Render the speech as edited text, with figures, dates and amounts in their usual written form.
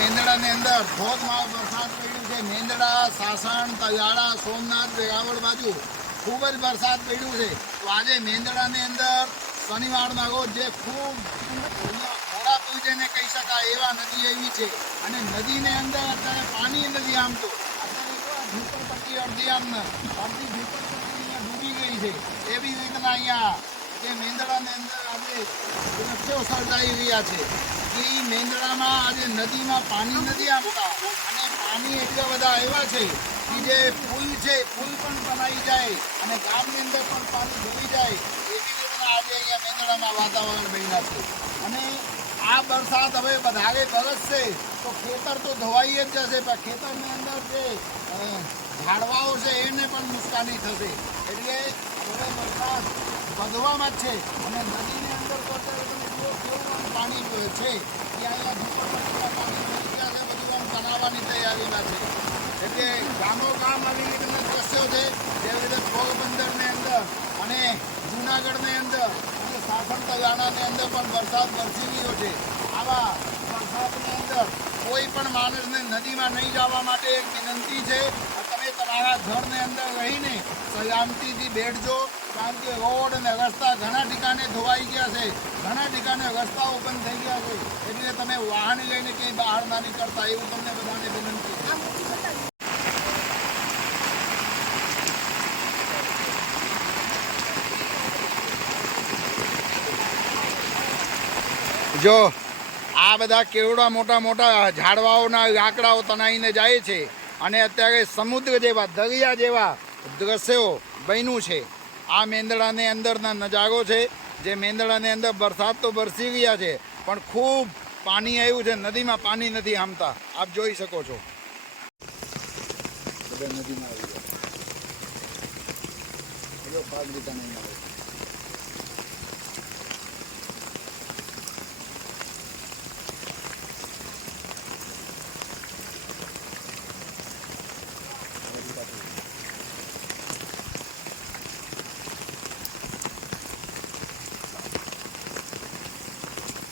મેંદડાની અંદર ધોધમાર વરસાદ પડ્યો છે। મેંદડા, સાસણ, તગાડા, સોમનાથ, વેરાવળ બાજુ ખૂબ જ વરસાદ પડ્યો છે। તો આજે મેંદડાની અંદર શનિવારના રોજ જે ખૂબ ઘોડાપુર જેને કહી શકાય એવા નદી એવી છે અને નદીની અંદર અત્યારે પાણી નથી આમતું। અત્યારે ઝૂંપડપટ્ટી અડધી ઝૂંપડપટ્ટી અહીંયા ડૂબી ગઈ છે। એવી રીતના અહીંયા જે મેંદડાની અંદર આજે દ્રશ્યો સર્જાઈ રહ્યા છે કે એ મેંદડામાં આજે નદીમાં પાણી નથી આવતા અને પાણી એટલા બધા આવ્યા છે કે જે પુલ છે પુલ પણ બનાવી જાય અને ગામની અંદર પણ પાણી ડૂબી જાય એવી રીતના આજે અહીંયા મેંદડામાં વાતાવરણ બન્યા છે। અને આ વરસાદ હવે વધારે વરસશે તો ખેતર તો ધોવાઈ જ જશે પણ ખેતરની અંદર જે ઝાડવાઓ છે એને પણ નુકસાની થશે। એટલે હવે વરસાદ વધવામાં જ છે અને નદીની અંદર તો અત્યારે તમે જુઓ કેવું પાણી છે કે અહીંયા ઝૂંપડપટ્ટીમાં પાણી ભરી ગયા છે, બધું આમ બનાવવાની તૈયારીમાં છે। એટલે ગામ આવી રીતના દ્રશ્યો છે જેવી રીતે પોરબંદરની અંદર અને જૂનાગઢની અંદર અને સાસણ તગાણાની અંદર પણ વરસાદ વરસી રહ્યો છે। આવા વરસાદની અંદર કોઈ પણ માણસને નદીમાં નહીં જવા માટે એક વિનંતી છે, તમે તમારા ઘરની અંદર રહીને સલામતીથી બેઠજો કારણ કે રોડ અને રસ્તા ઘણા ઠેકાણે ધોવાઈ ગયા છે, ઘણા ઠેકાણે રસ્તાઓ બંધ થઈ ગયા છે। એટલે તમે વાહન લઈને ક્યાંય બહાર ના નીકળતા એવું તમને બધાને વિનંતી છે। જો આ બધા કેવડા મોટા મોટા ઝાડવાઓના લાકડાઓ તણાઈને જાય છે અને અત્યારે સમુદ્ર જેવા દરિયા જેવા દ્રશ્યો બન્યું છે। આ મેંદડાની અંદરના નજારો છે જે મેંદડાની અંદર વરસાદ તો વરસી ગયા છે પણ ખૂબ પાણી આવ્યું છે, નદીમાં પાણી નથી આમતા, આપ જોઈ શકો છો। નદીમાં આવી ગયા ભાગ લીધા નહીં આવે।